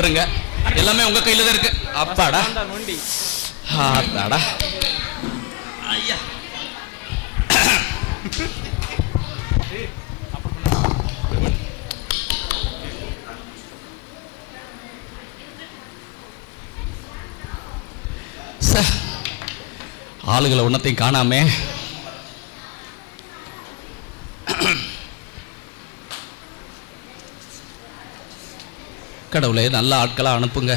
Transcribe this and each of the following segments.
விட்டுருங்க. எல்லாமே உங்க கையில தான் இருக்கு. அப்பாடா ஆத்தாடா ஐயா. ஆளுகளை ஒன்னத்தையும் காணாமே. கடவுளே நல்ல ஆட்களா அனுப்புங்க.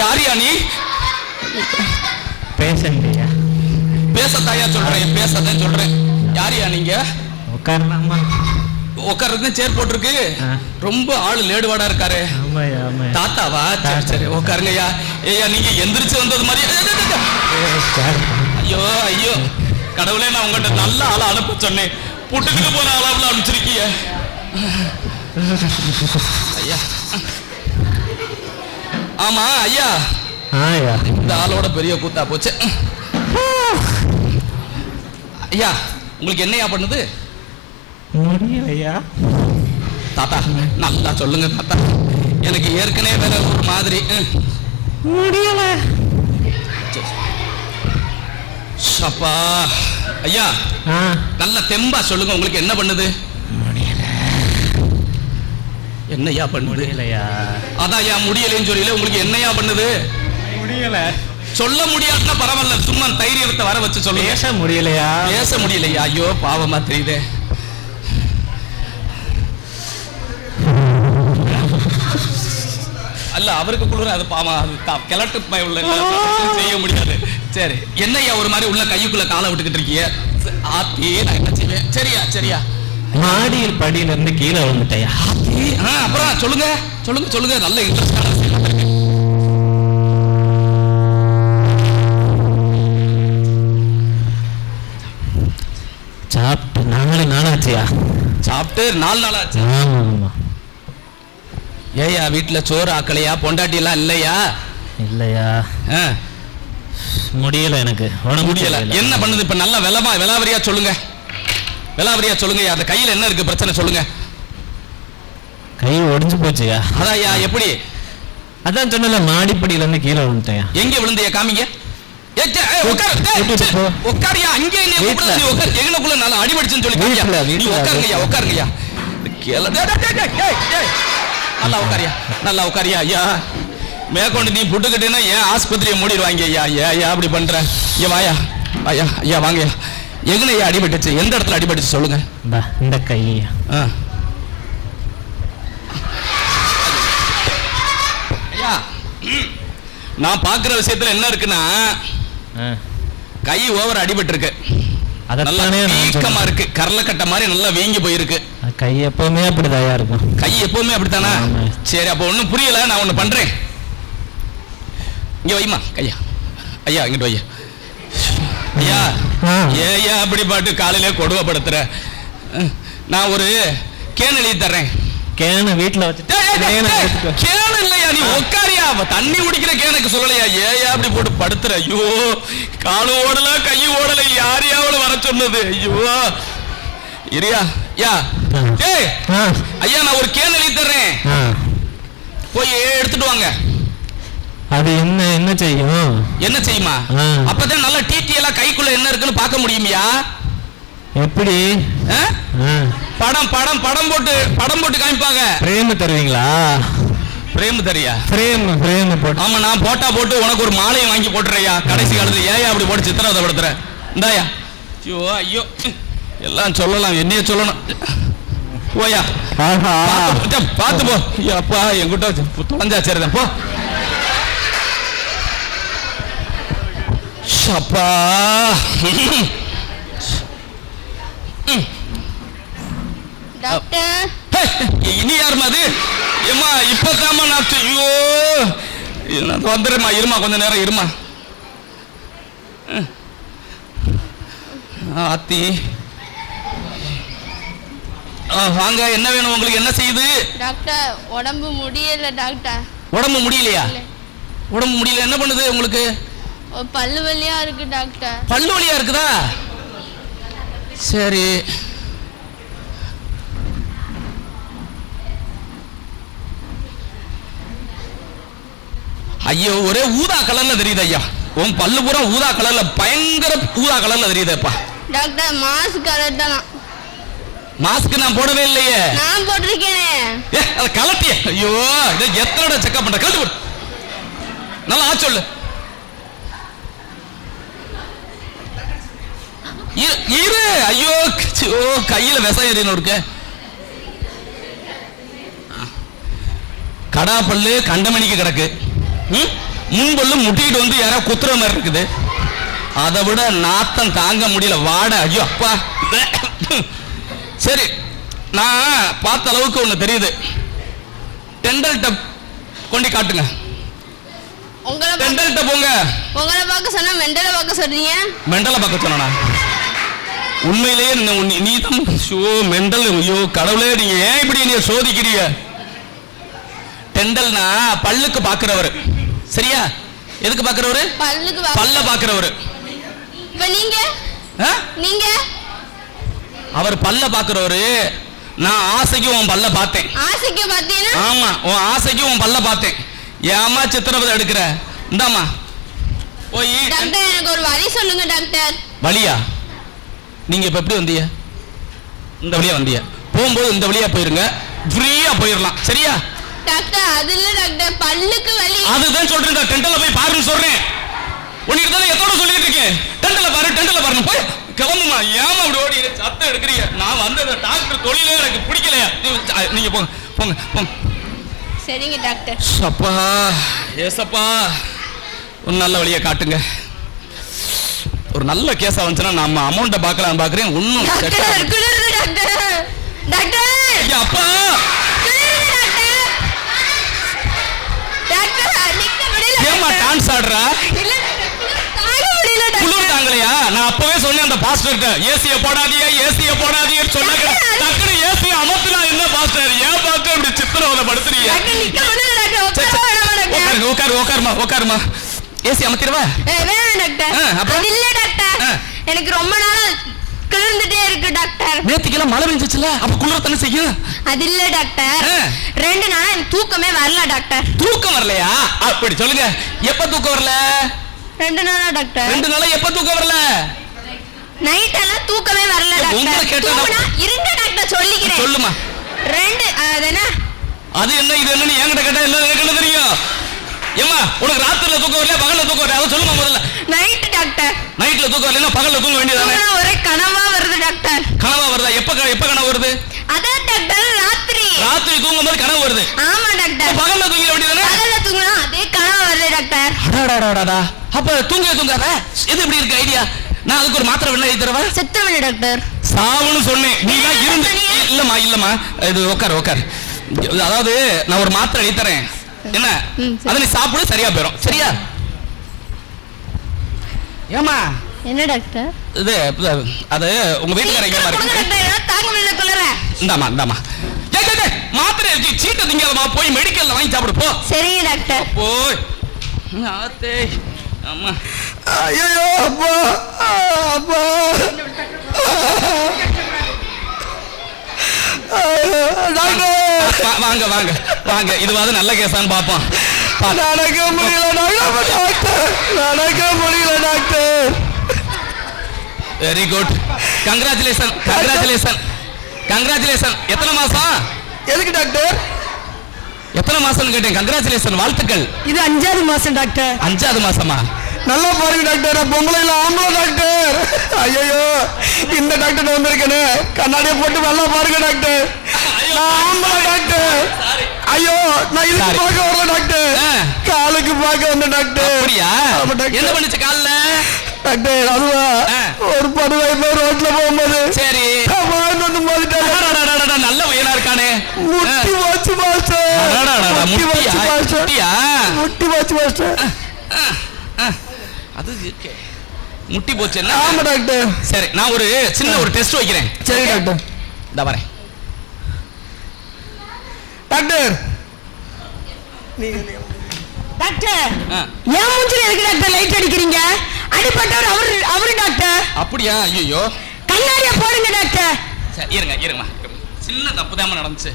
யாரியா நீ? பேசலையா? பேசத்தாயா சொல்றேன், பேசத்தான் சொல்றேன். யாரியா நீங்க? உட்காரலாமா? உட்கார்றதுக்கு சேர் போட்டிருக்கு. ரொம்ப ஆளு லேடுவாடா இருக்காரு. தாத்தாவா? சரி சரி உட்காருங்கய்யா. ஏய்யா நீங்க எந்திரிச்சு வந்தது மாதிரி. ஐயோ ஐயோ கடவுளே, நான் உங்கள்கிட்ட நல்ல ஆளை அனுப்ப சொன்னேன். புட்டுக்கு போன ஆளாவில் அனுப்பிச்சிருக்கீங்க. ஐயா ஆமா ஐயா, இந்த ஆளோட பெரிய கூத்தா போச்சு. ஐயா உங்களுக்கு என்னையா பண்ணுது? முடியலையா? தாத்தா நல்லா சொல்லுங்க தாத்தா, எனக்கு ஏற்கனவே வேற ஒரு மாதிரி முடியல. அப்பா ஐயா நல்ல தெம்பா சொல்லுங்க, உங்களுக்கு என்ன பண்ணுது? முடியல. என்னையா பண்ணுது? முடியலையா? அதான் ஐயா முடியலைன்னு சொல்லல, உங்களுக்கு என்னையா பண்ணுது? முடியல. சொல்ல முடியாதுன்னா பரவாயில்ல, சும்மா தைரியத்தை வர வச்சு சொல்லுங்க. பேச முடியலையா? பேச முடியலையா? ஐயோ பாவமா தெரியுதே. அல்ல அவருக்கு குளிர அது பாவம், அது கிளட்டு உள்ள செய்ய முடியாது. சரி என்னையா ஒரு மாதிரி உள்ள கையுக்குள்ள காலை விட்டுக்கிட்டு இருக்கீங்க? ஆத்தி நான் என்ன செய்வேன்? சரியா சரியா? மாடியில் படியில இருந்து கீழே விழுந்துட்டயா? அப்புறம் சொல்லுங்க சொல்லுங்க சொல்லுங்க, நல்ல இன்ட்ரெஸ்டான விஷயம் இருக்கு. சாப்பிட்டு 4 நாள் ஆச்சியா? சாப்பிட்டு 4 நாள் ஆச்சு. ஏயா வீட்டுல சோறு ஆக்கலையா? பொண்டாட்டி எல்லாம் இல்லையா? இல்லையா? முடியல, எனக்கு முடியல. என்ன பண்ணுது இப்ப? நல்லா விலாவரியா சொல்லுங்க, விலாவரியா சொல்லுங்க. அந்த கையில என்ன இருக்கு பிரச்சனை சொல்லுங்க. கை ஒடிஞ்சு போச்சுயா? அதான்யா எப்படி? அதான் சொன்னல, மாடிப்படியில இருந்து கீழே விழுந்துட்டேன். எங்க விழுந்தியா? காமிங்க. உட்காரியா அங்கே எங்களுக்குள்ள நல்லா அடிபடிச்சுன்னு சொல்லி உட்காருங்கய்யா உட்காருங்கய்யா. நல்லா உட்காரியா நல்லா உட்காரியா. ஐயா மேற்கொண்டு நீ புட்டுக்கிட்டேன்னா ஏன் ஆஸ்பத்திரியை மூடிடுவாங்க ஐயா. ஏன் அப்படி பண்ற? ஐயா வாயா ஐயா ஐயா வாங்கய்யா. எங்கனையா அடிபட்டுச்சு? எந்த இடத்துல அடிபட்டுச்சு சொல்லுங்க. இந்த கை. ஐயா நான் பாக்குற விஷயத்துல என்ன இருக்குன்னா, கை ஓவர் அடிபட்டு இருக்கு, வீக்கமா இருக்கு, கரலக்கட்ட மாதிரி நல்லா வீங்கி போயிருக்கு. கை எப்பவுமே அப்படிதான் இருக்கும். கை எப்பவுமே அப்படித்தானா? சரி அப்ப ஒண்ணும் புரியல, நான் ஒண்ணு பண்றேன். இங்க வைமா கையா. ஐயா இங்கிட்டு வையா. ஐயா ஏயா அப்படி பாட்டு காலையில கொடுமைப்படுத்துற? நான் ஒரு கேன் எழுதி தர்றேன். கேன வீட்டுல வச்சுட்டு கேன் இல்லையா? நீ உட்காரியா? தண்ணி குடிக்கிற கேனுக்கு சொல்லலையா? ஏயா அப்படி போட்டு படுத்துற? ஐயோ காலு ஓடல கை ஓடல, யாரையாவது வர சொன்னது? ஐயோ இரியா யா. ஏய் ஐயா நான் ஒரு கேன் எழுதி தர்றேன், போய் எடுத்துட்டு வாங்க. அது என்ன செய்யும்? என்ன செய்யுமா? அப்பதான் நல்லா டீட்டி எல்லாம் கைக்குள்ள என்ன இருக்குன்னு பார்க்க முடியுமியா? எப்படி? படம் படம் படம் போட்டு காமிப்பாங்க. பிரேம் தருவீங்களா? பிரேம் தரியா? பிரேம் போட்டு. ஆமா நான் போட்டா போட்டு உனக்கு ஒரு மாலையை வாங்கி போட்டுறியா கடைசி காலத்துல? ஏயா அப்படி போட்டு சித்திரவதைப்படுத்துற? இந்தாயா. ஐயோ ஐயோ எல்லாம் சொல்லலாம், என்னைய சொல்லணும். போயா பாத்து போ. அப்பா என்கிட்ட தொலைஞ்சா சரிதான் போ. அப்பா இனி யாருமா அது? ஏமா இப்பதாமா நான் ஐயோ வந்துடுமா, இருமா கொஞ்ச நேரம் இருமா. ஆத்தி வாங்க, என்ன வேணும் உங்களுக்கு? என்ன செய்யுது டாக்டர்? உடம்பு முடியல டாக்டர். உடம்பு முடியலையா? உடம்பு முடியல என்ன பண்ணுது உங்களுக்கு? பல்லு வலியா இருக்கு டாக்டர். பல்லு வலியா இருக்குதா? சரி, ஐயோ ஒரே ஊதா கலர்ல தெரியுது ஐயா. உன் பல்லு பூரா ஊதா கலர்ல, பயங்கர ஊதா கலர்ல தெரியுதுப்பா. டாக்டர் மாஸ்க் கலட்டலாம். மாஸ்க் நான் போடவே இல்லையே. நான் போட்டிருக்கேனே. அத கலட்டிய. ஐயோ இத எத்தனோட செக்அப் பண்ற? கழட்டு போடு. நல்லா ஆ சொல்லு. இரு. ஐயோ கையில விஷம் ஏறின இருக்கு. கடா பல்லு கண்டமணிக்கு கிடக்கு. முன்பல்லு முட்டிட்டு வந்து யாரோ குத்துற மாதிரி இருக்குது. அதை விட நாத்தம் தாங்க முடியல, வாட. ஐயோ அப்பா. சரி, நான் பார்த்த அளவுக்கு ஒண்ணு தெரியுது. டெண்டல் டப் கொண்டு காட்டுங்க. டெண்டல் டப் போங்க. உங்களை பார்க்க சொன்னா மெண்டலை பார்க்க சொல்றீங்க. மெண்டலை பார்க்க சொன்னா உண்மையிலேயே நீ தான் மெண்டல். ஐயோ கடவுளே, நீங்க ஏன் இப்படி நீ சோதிக்கிறீங்க? டெண்டல்னா பல்லுக்கு பாக்குறவர், சரியா? எதுக்கு பாக்குறவரு? பல்ல பாக்குறவரு. நீங்க அவர் பல்ல பாக்குறவரு. நான் ஆசைக்கு உன் பல்ல பார்த்தேன். ஆசைக்கு பார்த்தீங்கன்னா? ஆமா, உன் ஆசைக்கு உன் பல்ல பார்த்தேன். ஏமா சித்திரவதை எடுக்கிற? இந்தாமா போய். டாக்டர் எனக்கு ஒரு வழி சொல்லுங்க டாக்டர். வழியா? நீங்க இப்ப எப்படி வந்தீங்க? இந்த வழியா வந்தீங்க. போகும்போது இந்த வழியா போயிருங்க, ஃப்ரீயா போயிடலாம், சரியா? டாக்டர் அது இல்ல டாக்டர், பல்லுக்கு வலி. அதுதான் சொல்றேன், டெண்டல்ல போய் பாருன்னு சொல்றேன். உனக்கு தானே எத்தோட சொல்லிட்டு இருக்கேன், டெண்டல்ல பாரு டெண்டல்ல பாருன்னு. போய் கிளம்புமா. ஏமா அப்படி ஓடி சத்தம் எடுக்கிறீங்க? நான் வந்த டாக்டர் தொழிலே எனக்கு பிடிக்கலையா? நீங்க போங்க போங்க போங்க. சரிங்க டாக்டர். அப்பா ஏசப்பா, ஒரு நல்ல வழியை காட்டுங்க. ஒரு நல்ல கேஸா வந்துச்சுன்னா நம்ம அமௌண்ட்டை பார்க்கலாம் பார்க்குறேன். ஒன்றும் அப்பா ஏமா டான்ஸ் ஆடுறா? குளிர் தாங்கலையா? நான் அப்பவே சொன்னேன் அந்த பாஸ்டர்கிட்ட, ஏசிய போடாதீங்க ஏசிய போடாதீங்கன்னு சொன்னாங்க. டக்குனு ஏசிய அமர்த்தினா என்ன பாஸ்டர்? ஏன் பார்க்க அப்படி சித்திரவதை படுத்துறீங்க? உட்காரு உட்காருமா உட்காருமா. ஏசி அமர்த்திடுவா? எனக்கு ரொம்ப நாள் குளிர்ந்துட்டே இருக்கு டாக்டர். நேத்துக்கெல்லாம் மழை பெஞ்சிச்சுல, அப்ப குளிர் தானே செய்யும். அது இல்ல டாக்டர், 2 நாளா எனக்கு தூக்கமே வரல டாக்டர். தூக்கம் வரலையா? அப்படி சொல்லுங்க. எப்ப தூக்கம் வரல? 2 நாளா டாக்டர். 2 நாளா எப்ப தூக்கம் வரல? நைட் எல்லாம் தூக்கமே வரல டாக்டர். உங்களை கேட்டா இருங்க டாக்டர் சொல்லிக்கிறேன். சொல்லுமா. 2 அது என்ன அது என்ன இது என்னன்னு என்கிட்ட கேட்டா என்ன எனக்கு தெரியும்? ஏமா உனக்கு ராத்திரில தூக்கம் வரல பகல்ல தூக்கம் வரல? அதை சொல்லுமா முதல்ல. Night doctor. நைட்ல தூக்கம் வரலன்னா பகல்ல தூங்க வேண்டியதானே? ஒரே கனவா வருது டாக்டர். கனவா வருதா? எப்ப கனவு வருது? அதான் டாக்டர் ராத்திரி தூங்கும்போது கனவு வருது. ஆமா டாக்டர். பகல்ல தூங்க வேண்டியதானே? பகல்ல தூங்கினா அதே கனவா வருது டாக்டர். அடடடடடா. அப்ப தூங்காத. இது எப்படி இருக்கு ஐடியா? நான் அதுக்கு ஒரு மாத்திரை வேணா எழுதி தரவா? செத்தவனே டாக்டர். சாவுன்னு சொன்னேன். நீங்க இருந்து இல்லம்மா இது உட்காரு. அதாவது நான் ஒரு மாத்திரை எழுதி தரேன். என்ன அதை நீ சாப்பிடு, சரியா போயிடும், சரியா? ஏமா என்ன டாக்டர் இது? அது உங்க வீட்டுக்காரங்க இந்தாமா மாத்திரை இருக்கு, சீட்டை திங்காதமா, போய் மெடிக்கல்ல வாங்கி சாப்பிடு போ. சரிங்க டாக்டர். போய். அம்மா ஐயோ அப்பா அப்பா வாங்க வாங்க வாங்க. இதுவாது நல்ல கேஸான்னு பாப்போம். நடக்க முடியல டாக்டர், நடக்க முடியல doctor. Very good. Congratulation congratulation congratulation. எத்தனை மாசம்? எதுக்கு டாக்டர்? எத்தனை மாசம் கேட்டேன். கங்க்ராச்சுலேஷன், வாழ்த்துக்கள். இது 5வது மாசம் டாக்டர். 5வது மாசமா? நல்லா பாருங்க டாக்டர், பொம்பளை இல்ல ஆம்பளை டாக்டர். ஐயோ இந்த டாக்டர் வந்திருக்கேன்னு கண்ணாடியை போட்டு நல்லா பாருங்க டாக்டர். நான் ஆம்பளை டாக்டர். ஐயோ நான் இதுக்கு பார்க்க வரல டாக்டர், காலுக்கு பார்க்க வந்த டாக்டர். அப்படியா? என்ன பண்ணுச்சு கால்ல டாக்டர்? அதுவா ஒரு 10 வயசுல ரோட்ல போகும்போது சரி நல்ல வயலா இருக்கானே. முட்டி வாச்சு மாஸ்டர், முட்டி வாச்சு மாஸ்டர். அது முட்டி போச்சு. ஆமா டாக்டர். சரி நான் ஒரு சின்ன ஒரு டெஸ்ட் வைக்கிறேன். சரி டாக்டர். இந்த வரேன் டாக்டர். டாக்டர் ஏன் மூஞ்சில எதுக்கு டாக்டர் லைட் அடிக்கிறீங்க? அப்படியா? ஐயோ, கண்ணாடியை போடுங்க டாக்டர். சரி இருங்கம்மா. சின்ன தப்பு தான் நடந்துச்சு.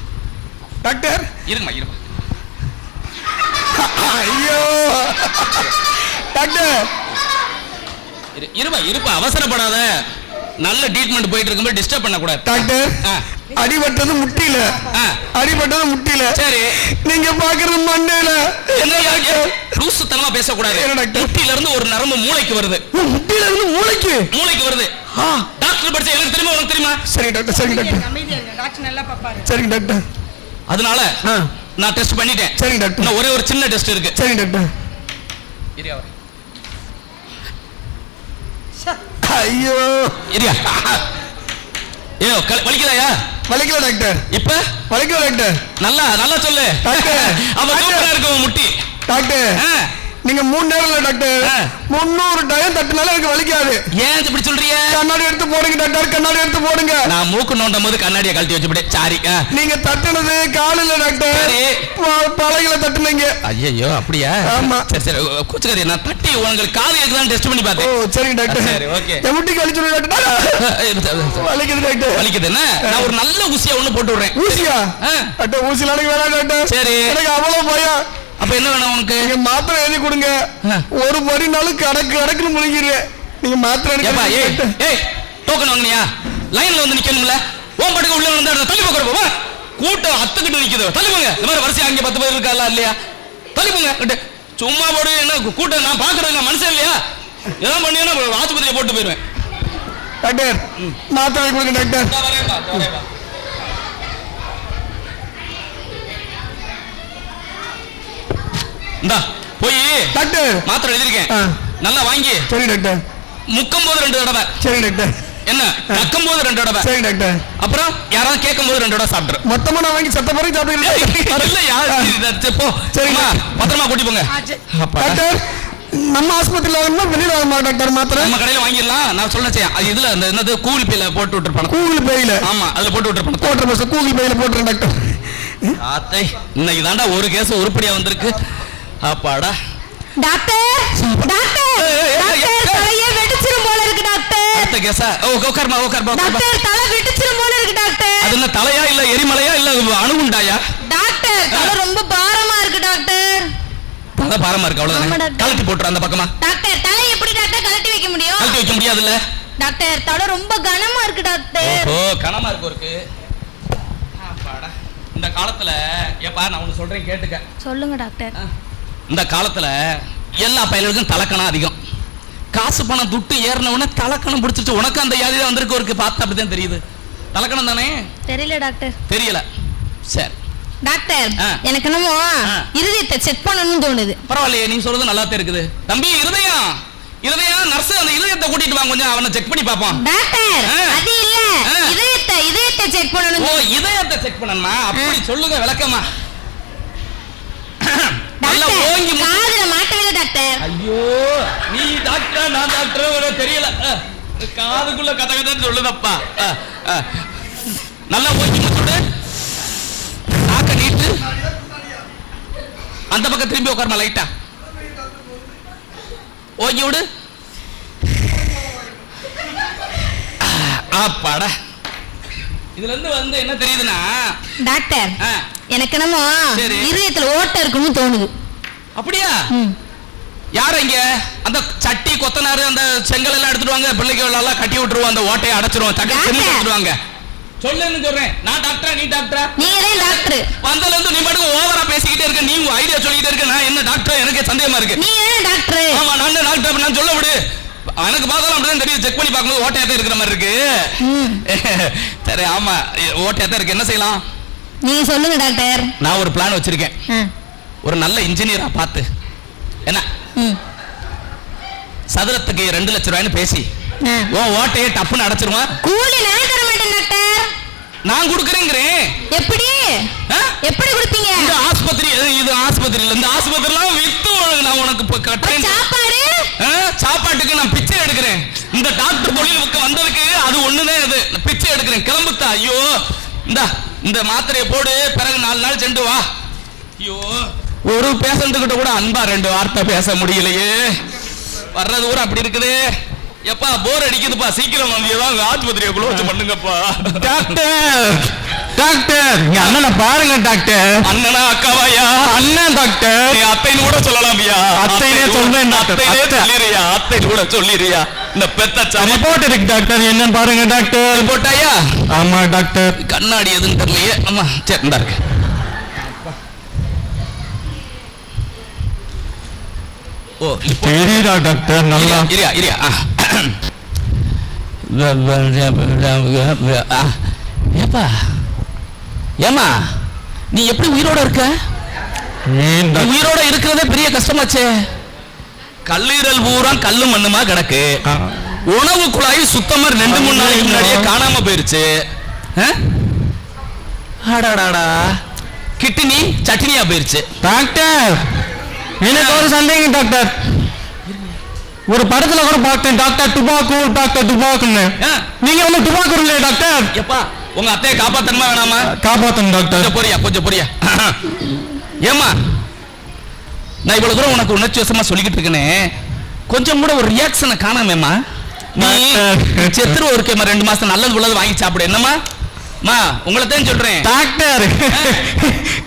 டாக்டர் இருங்கம்மா. ஐயோ டாக்டர் இருப்பா, அவசரப்படாத. நல்ல ட்ரீட்மெண்ட் போயிட்டு இருக்கும்போது டிஸ்டர்ப் பண்ண கூடாது. டாக்டர் அடிபட்டது முட்டியில. சரி, நீங்க பாக்குறது மண்டையில. என்ன லூசுத்தனமா பேசக்கூடாது. முட்டில இருந்து ஒரு நரம்பு மூளைக்கு வருது. முட்டில இருந்து மூளைக்கு வருது. டாக்டர் படிச்ச எனக்கு தெரியுமா, உனக்கு தெரியுமா? சரி டாக்டர். டாக்டர் நல்லா பாப்பாரு. சரிங்க டாக்டர். அதனால நான் டெஸ்ட் பண்ணிட்டேன். சரிங்க டாக்டர். இன்னும் ஒரே ஒரு சின்ன டெஸ்ட் இருக்கு. சரிங்க டாக்டர். ஐயோ வலிக்குதாயா? வலிக்கல டாக்டர். இப்ப வலிக்கல டாக்டர். நல்லா சொல்லு டாக்டர். அவ சூப்பரா இருக்கு முட்டி. டாக்டர் நீங்க 3 நேரம் இல்ல டாக்டர், 300 டைம் தட்டினாலும் எனக்கு வலிக்காது. ஏன் இப்படி சொல்றீங்க? கண்ணாடி எடுத்து போடுங்க டாக்டர், கண்ணாடி எடுத்து போடுங்க. நான் மூக்கு நோண்டும் போது கண்ணாடியை கழட்டி வச்சுவிடு. சாரி. நீங்க தட்டுனது காலில் டாக்டர், பலகையில தட்டுனீங்க. ஐயோ அப்படியா? ஆமா. சரி கூச்சுக்காரி, நான் தட்டி உங்களுக்கு காது இருக்குதான் டெஸ்ட் பண்ணி பார்த்தேன். ஓ சரிங்க டாக்டர். சரி ஓகே. என் முட்டிக்கு வலிச்சுடு டாக்டர். வலிக்குது டாக்டர். வலிக்குதுன்னா நான் ஒரு நல்ல ஊசியா ஒண்ணு போட்டு விடுறேன். ஊசியா? டாக்டர் ஊசில எனக்கு வேணாம் டாக்டர். சரி. எனக்கு அவ்வளவு பயம். அப்ப என்ன வேணும் உனக்கு? நீங்க மாத்திரை எழுதி கொடுங்க. ஒரு மணினாலும் கடக்குன்னு முழுங்கிடுவேன். நீங்க மாத்திரை ஏய் டோக்கன் வாங்குனியா? லைன்ல வந்து நிக்கணும்ல. ஓம் படுக்க உள்ள வந்து தள்ளி போறப்ப கூட்டம் அத்துக்கிட்டு நிக்குது. தள்ளி போங்க. இந்த மாதிரி வரிசை அங்கே 10 பேர் இருக்கா இல்லையா? தள்ளி போங்க. சும்மா போடு. என்ன கூட்டம் நான் பாக்குறது மனுஷன் இல்லையா? எதாவது பண்ணியா ஆஸ்பத்திரியை போட்டு போயிருவேன். டாக்டர் மாத்திரை கொடுங்க டாக்டர். இந்தா போய் டாக்டர் மாத்திரை எழுதிருக்கேன், நல்லா வாங்கி. சரி டாக்டர். முக்கும்போது 2 தடவை. சரி டாக்டர். என்ன நக்கும்போது 2 தடவை. சரி டாக்டர். அப்புறம் யாராவது கேட்கும்போது 2 தடவை சாப்பிட்ரு. மொத்தமா நான் வாங்கி சத்த பிறகு சாப்பிடுறேன். போ. சரிம்மா, பத்திரமா கூட்டி போங்க. டாக்டர் நம்ம ஆஸ்பத்திரியில வாங்கணுமா வெளியில வாங்கணுமா டாக்டர் மாத்திரை? நம்ம கடையில வாங்கிடலாம். நான் சொல்றேன், அது இதுல அந்த என்னது கூகுள் பேல போட்டு விட்டுருப்பாங்க. கூகுள் பேல? ஆமா, அதுல போட்டு விட்டுருப்பாங்க. போட்டுறேன் கூகுள் பேல போட்டுறேன் டாக்டர். ஆத்தை இன்னைக்கு தாண்டா ஒரு கேஸ் உருப்படியா வந்திருக்கு. அப்பாடா. டாக்டர் தலையே வெடிச்சிரும் போல இருக்கு டாக்டர். அடுத்த கேஸா? உட்கார்மா. டாக்டர் தலை வெடிச்சிரும் போல இருக்கு டாக்டர். அது என்ன தலையா இல்ல எரிமலையா இல்ல அணுகுண்டாயா? டாக்டர் தலை ரொம்ப பாரமா இருக்கு டாக்டர். தலை பாரமா இருக்கு அவ்வளவுதானே? கழட்டி போட்டுற அந்த பக்கமா. டாக்டர் தலை எப்படி டாக்டர் கழட்டி வைக்க முடியும்? கழட்டி வைக்க முடியாதுல்ல டாக்டர். தலை ரொம்ப கனமா இருக்கு டாக்டர். கனமா இருக்கு. அப்பாடா. இந்த காலத்துல ஏப்பா நான் ஒன்னு சொல்றேன் கேட்டுக்க. சொல்லுங்க டாக்டர். இந்த காலத்துல எல்லா பையனுக்கும் தலைக்கணம் அதிகம். காசு பணம் துட்டு ஏறினவன தலைக்கணம் பிடிச்சிட்டு உனக்கு அந்த வியாதி தான் வந்திருக்கு. ஒரு பார்த்து அப்படிதான் தெரியுது. தலைக்கணம் தானே? தெரியல டாக்டர். தெரியல. சரி டாக்டர், எனக்கு என்னமோ இருதயத்தை செக் பண்ணணும்னு தோணுது. பரவாயில்லையே, நீ சொல்றது நல்லா இருக்குது. தம்பி இருதயம் நர்ஸ் அந்த இதயத்தை கூட்டிட்டு வாங்க, கொஞ்சம் அவனை செக் பண்ணி பாப்போம். டாக்டர் அது இல்ல, இதயத்தை செக் பண்ணணும். ஓ இதயத்தை செக் பண்ணணுமா? அப்படி சொல்லுங்க விளக்கமா. நல்லா ஓங்கி காதுல மாட்டவே டாக்டர். ஐயோ நீ டாக்டரா நான் டாக்டரா தெரியல. காதுக்குள்ள கதகதன்னு சொல்லுதப்பா. நல்லா ஓங்கி முச்சுடு. நாக்க நீட்டு. அந்த பக்கம் திரும்பி உட்காருமா லைட்டா. ஓங்கி விடு. அப்பாடா. இதுல இருந்து வந்து என்ன தெரியுதுன்னா டாக்டர் எனக்கு என்னமோ இதயத்துல ஓட்டை இருக்குன்னு தோணுது. அப்படியா? யார இங்க அந்த சட்டி கொத்தனாரு அந்த செங்கல் எல்லாம் எடுத்துட்டு வாங்க. பிள்ளைகள் எல்லாம் கட்டி விட்டுருவோம். அந்த ஓட்டையை அடைச்சிருவோம். தட்டி எடுத்துருவாங்க. சொல்லுன்னு சொல்றேன். நான் டாக்டரா நீ டாக்டரா? நீங்களே டாக்டர். வந்தல இருந்து நீ மட்டும் ஓவரா பேசிக்கிட்டே இருக்க. நீ ஐடியா சொல்லிக்கிட்டே இருக்க. நான் என்ன டாக்டர்? எனக்கு சந்தேகமா இருக்கு. நீ என்ன டாக்டர்? ஆமா நான் டாக்டர். நான் சொல்ல விடு. எனக்கு பார்த்தாலும் அப்படிதான் தெரியும். செக் பண்ணி பார்க்கும்போது ஓட்டையா தான் இருக்கிற மாதிரி இருக்கு. சரி ஆமா ஓட்டையா தான் இருக்கு. என்ன செய்யலாம் நீங்க சொல்லுங்க டாக்டர். நான் ஒரு பிளான் வச்சிருக்கேன். ஒரு நல்ல இன்ஜினியரா பார்த்து என்ன சதுரத்துக்கு 2 லட்சம் ரூபாய்னு பேசி ஓட்டையை டப்புன்னு அடைச்சிருவான். கூலி நான் தர மாட்டேன் டாக்டர். நான் கொடுக்குறேங்கிறேன். எப்படி கொடுப்பீங்க? இந்த ஆஸ்பத்திரி இது ஆஸ்பத்திரி இல்ல. இந்த ஆஸ்பத்திரிலாம் வித்து நான் உனக்கு கட்டுறேன். சாப்பாட்டுக்கு நான் பிச்சை எடுக்கிறேன். இந்த டாக்டர் தொழிலுக்கு வந்ததுக்கு அது ஒண்ணுதான். இது பிச்சை எடுக்கிறேன். கிளம்புத்தா. ஐயோ இந்த மாத்திரையை போடு. பிறகு 4 நாள் சென்று வா. ஐயோ ஒரு பேஷண்ட் கிட்ட கூட அன்பா 2 வார்த்தை பேச முடியலையே. வர்றது ஊர் அப்படி இருக்குது. எப்பா போர் அடிக்குதுப்பா, சீக்கிரம் வந்து ஏதாவது ஆஸ்பத்திரியை குளோஸ் பண்ணுங்கப்பா. டாக்டர் டாக்டர் இங்க அண்ணனை பாருங்க டாக்டர். அண்ணனா அக்காவாயா? அண்ணன் டாக்டர். நீ அத்தைன்னு கூட சொல்லலாம்யா. அத்தைனே சொல்றேன் டாக்டர். அத்தைனே சொல்லிறியா? அத்தைன்னு கூட சொல்லிறியா? இந்த பெத்த ரிப்போர்ட் இருக்கு டாக்டர், என்னன்னு பாருங்க டாக்டர். ரிப்போர்ட்டாயா? ஆமா டாக்டர். கண்ணாடி எதுன்னு தெரியலையே. ஆமா சரி இந்தா இருக்கு. ஓ தெரியுதா டாக்டர்? நல்லா இரியா இரியா. ஏப்பா ஏமா நீ எப்படி உயிரோட இருக்க? உயிரோட இருக்கிறதே பெரிய கஷ்டமாச்சே. கல்லீரல் பூரா கல்லு மண்ணுமா கிடக்கு. உணவு குழாய் சுத்தமா 2-3 நாளைக்கு முன்னாடியே காணாம போயிருச்சு. கிட்னி சட்னியா போயிருச்சு. டாக்டர் எனக்கு ஒரு சந்தேகம் டாக்டர். ஒரு படத்துல கூட பார்த்தேன் டாக்டர் டுபாக்கு டாக்டர் டுபாக்குன்னு. நீங்க ஒன்னும் டுபாக்கு இல்லையா டாக்டர்? எப்பா உங்க அத்தையை காப்பாத்தணுமா வேணாமா? காப்பாத்தணும் டாக்டர். கொஞ்சம் பொரியா. ஏமா நான் இவ்வளவு தூரம் உனக்கு உணர்ச்சி வசமா சொல்லிக்கிட்டு இருக்கேனே, கொஞ்சம் கூட ஒரு ரியாக்ஷனை காணாமேம்மா. நீ செத்துருவ இருக்கேம்மா, 2 மாசம் நல்லது உள்ளது வாங்கி சாப்பிடு. என்னம்மா மா உங்களை தான் சொல்றேன் டாக்டர்.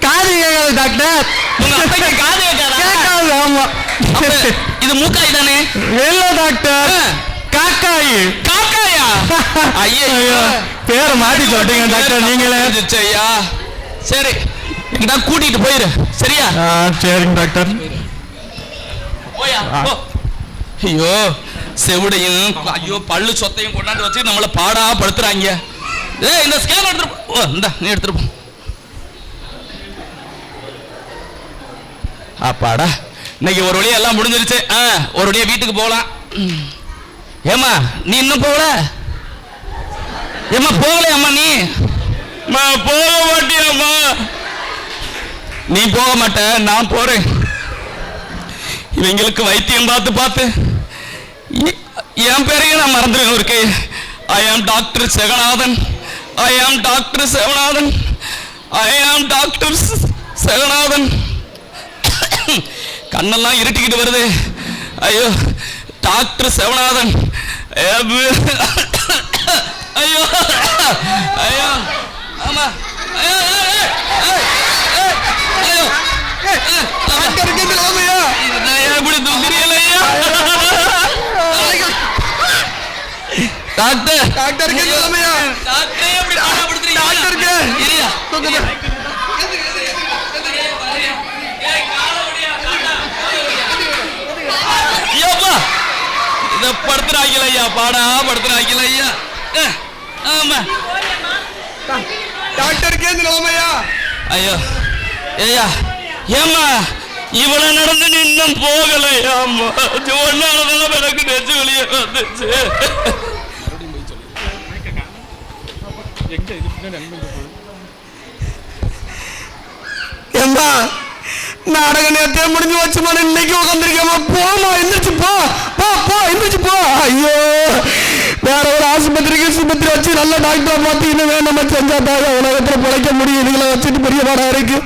காது கேட்காது டாக்டர். உங்க அத்தைக்கு காது கேட்காது. ஆமா இது மூக்காய் தானே? இல்ல டாக்டர், காக்காய். காக்காயா? ஐயோ பேரை மாத்தி சொல்றீங்க டாக்டர் நீங்களே. ஐயா சரி எங்கிட்ட கூட்டிட்டு போயிரு. சரியா? சரிங்க டாக்டர். போயா போ. ஐயோ செவிடையும் ஐயோ பல்லு சொத்தையும் கொண்டாந்து வச்சு நம்மள பாடா படுத்துறாங்க. ஏய் இந்த ஸ்கேன் எடுத்துட்டு போ. இந்தா நீ எடுத்துட்டு போ. அப்பாடா இன்னைக்கு ஒரு வழியா எல்லாம் முடிஞ்சிருச்சு. ஒரு வழியா வீட்டுக்கு போகலாம். ஏமா நீ இன்னும் போகல? ஏமா போகலையா அம்மா? நீ போக மாட்டியாம்மா? நீ போக மாட்ட, நான் போறேன். இவங்களுக்கு வைத்தியம் பார்த்து பார்த்து என் பேரையும் நான் மறந்துடுவேன். இருக்கு ஐ ஆம் டாக்டர் செகநாதன். ஐ ஆம் டாக்டர் செகநாதன். ஐ ஆம் டாக்டர் செகநாதன். கண்ணெல்லாம் இருட்டிக்கிட்டு வருது. ஐயோ டாக்டர் செவநாதன். ஐயோ ஐயோ ஆமா ஐயோ ஐயோ எப்படி தூக்குறீங்களா? டாக்டர் டாக்டர் படுத்துறாங்கல ஐயா, பாடா படுத்துறாங்கல ஐயா. ஆமா டாக்டருக்கு எந்த நிலைமையா? ஐயோ ஐயா ஏம்மா இவ்வளவு நடந்து நீ இன்னும் போகலையா? ஒன்னாலதான் எனக்கு நெஞ்சு வெளியே வந்துச்சு. ஏம்மா நாடக நேரத்தை முடிஞ்சு வச்சுமா, இன்னைக்கு உட்காந்துருக்கேம்மா. போமா எந்திரிச்சு போ போ போ எந்திரிச்சு போ. ஐயோ வேற ஒரு ஆஸ்பத்திரிக்கு வச்சு நல்ல டாக்டரை பார்த்து இன்னும் வேணும் செஞ்சா தான் உலகத்துல பிழைக்க முடியும். இதுகளை வச்சுட்டு பெரிய பாடம் இருக்கு.